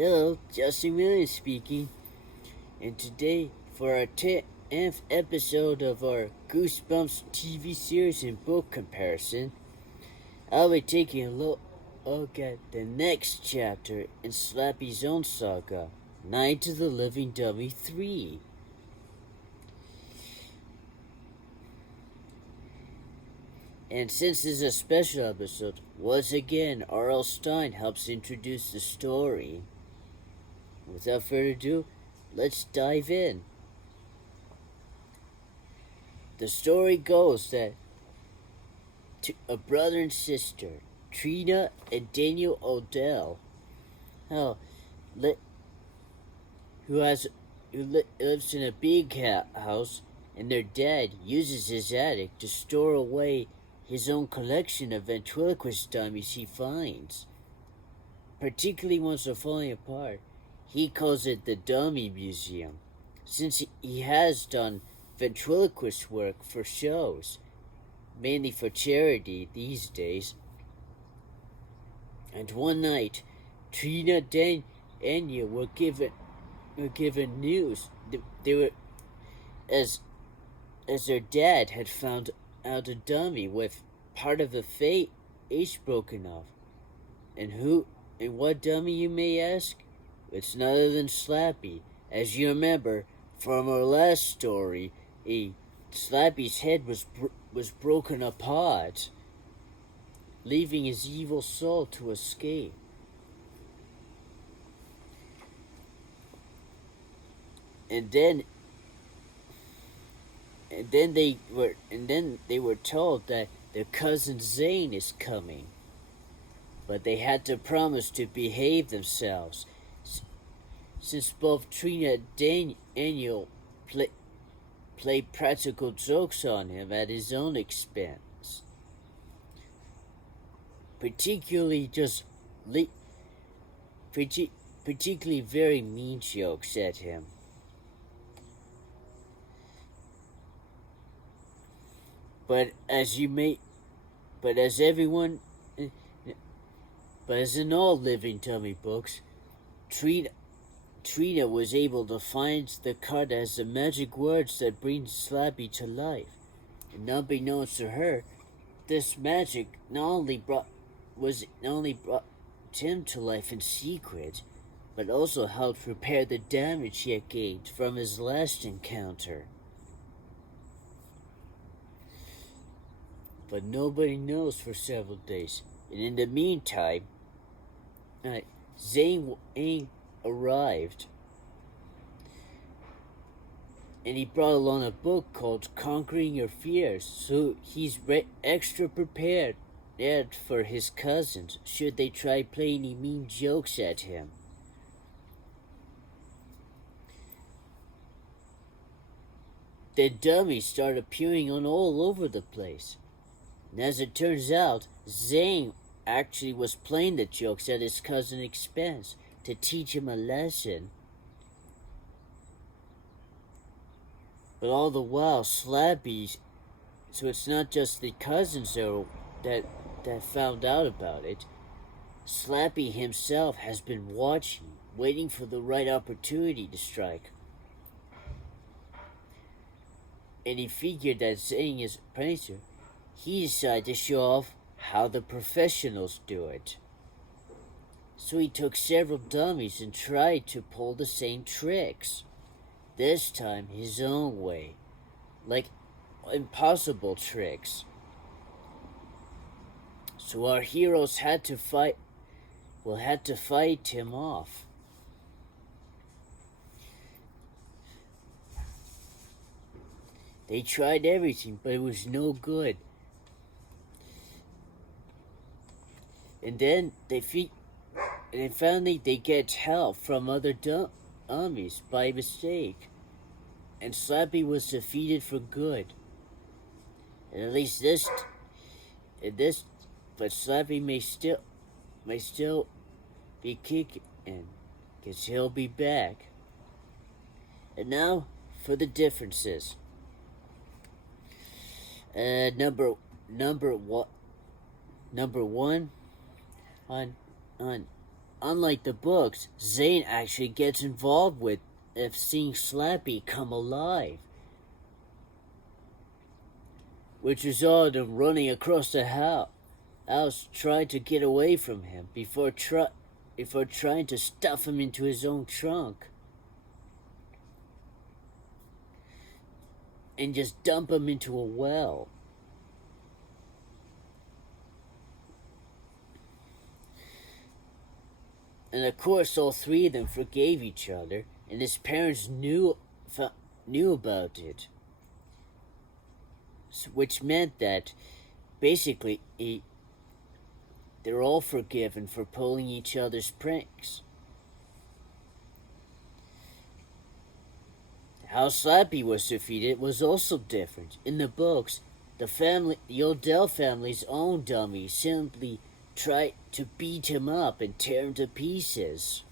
Hello, Justin Williams speaking, and today for our 10th episode of our Goosebumps TV series and book comparison, I'll be taking a look at the next chapter in Slappy's own saga, Night of the Living Dummy 3. And since this is a special episode, once again, R.L. Stine helps introduce the story. Without further ado, let's dive in. The story goes that a brother and sister, Trina and Daniel Odell, who lives in a big house, and their dad uses his attic to store away his own collection of ventriloquist dummies he finds, particularly ones that are falling apart. He calls it the Dummy Museum, since he has done ventriloquist work for shows, mainly for charity these days. And one night, Trina and Anya were given news. They were as their dad had found out a dummy with part of the face broken off. And what dummy, you may ask? It's none other than Slappy. As you remember from our last story, Slappy's head was broken apart, leaving his evil soul to escape. And then they were told that their cousin Zane is coming, but they had to promise to behave themselves, since both Trina and Daniel played practical jokes on him at his own expense, particularly very mean jokes at him. But as in all living dummy books, Trina was able to find the card that has the magic words that bring Slappy to life. And unbeknownst to her, this magic not only brought him to life in secret, but also helped repair the damage he had gained from his last encounter. But nobody knows for several days, and in the meantime, Zane arrived, and he brought along a book called Conquering Your Fears, so he's extra prepared for his cousins should they try playing any mean jokes at him. The dummies start appearing all over the place. And as it turns out, Zane actually was playing the jokes at his cousin's expense to teach him a lesson. But all the while, Slappy, so it's not just the cousins that found out about it. Slappy himself has been watching, waiting for the right opportunity to strike. And he figured that Zane is a prancer. He decided to show off how the professionals do it. So he took several dummies and tried to pull the same tricks, this time his own way, like impossible tricks. So our heroes had to fight him off. They tried everything, but it was no good. And then finally they get help from other dummies by mistake, and Slappy was defeated for good. And at least but Slappy may still be kicking, because he'll be back. And now for the differences. Number one on unlike the books, Zane actually gets involved with if seeing Slappy come alive, which resulted in running across the house trying to get away from him before trying to stuff him into his own trunk and just dump him into a well. And of course, all three of them forgave each other, and his parents knew about it, which meant that basically they're all forgiven for pulling each other's pranks. How Slappy was defeated was also different. In the books, the Odell family's own dummy simply tried to beat him up and tear him to pieces.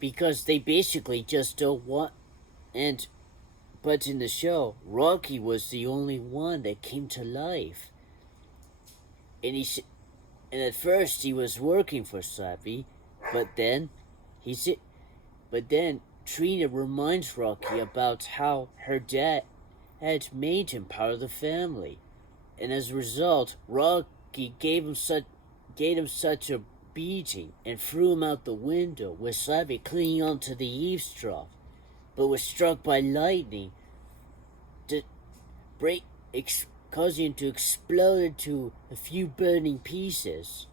Because they basically just don't want. But in the show, Rocky was the only one that came to life. And at first he was working for Slappy, but then Trina reminds Rocky about how her dad had made him part of the family. And as a result, Rocky gave him such a beating and threw him out the window, with Slappy clinging onto the eavesdrop, but was struck by lightning to causing him to explode into a few burning pieces.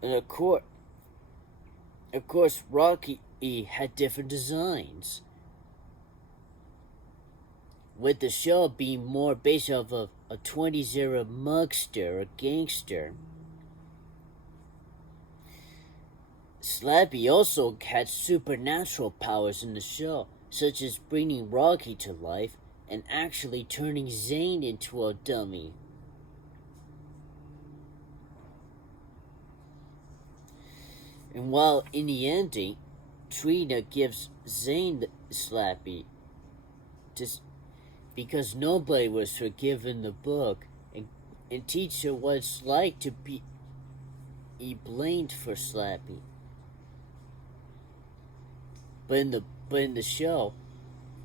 And of course, Rocky had different designs, with the show being more based off of a 20s era mugster or gangster. Slappy also had supernatural powers in the show, such as bringing Rocky to life and actually turning Zane into a dummy. And while in the ending, Trina gives Zane Slappy because nobody was forgiven the book, and teach her what it's like to be blamed for Slappy. But in the show,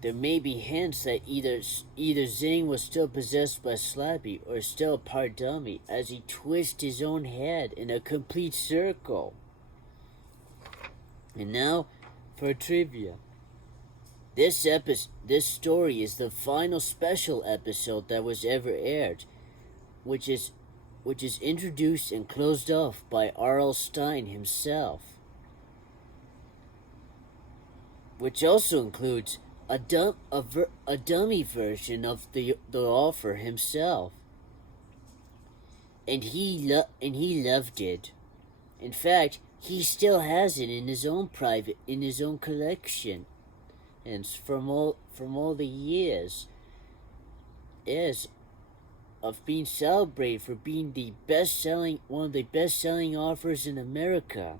there may be hints that either Zane was still possessed by Slappy or still part dummy, as he twists his own head in a complete circle. And now for trivia. This story is the final special episode that was ever aired, which is introduced and closed off by R.L. Stine himself, which also includes a dummy version of the author himself, and he loved it. In fact, he still has it in his own collection, and from all the years of being celebrated for being one of the best-selling authors in America.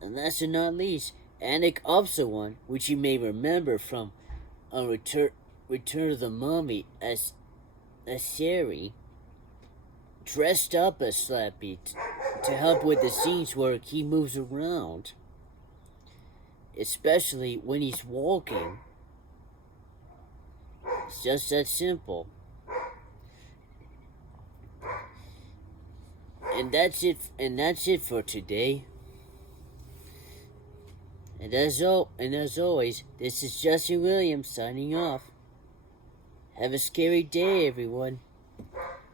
And last but not least, Anik Obsawan, which you may remember from Return of the Mummy as Sari, dressed up as Slappy to help with the scenes where he moves around, especially when he's walking. It's just that simple. And that's it for today. And as always, this is Jesse Williams signing off. Have a scary day, everyone.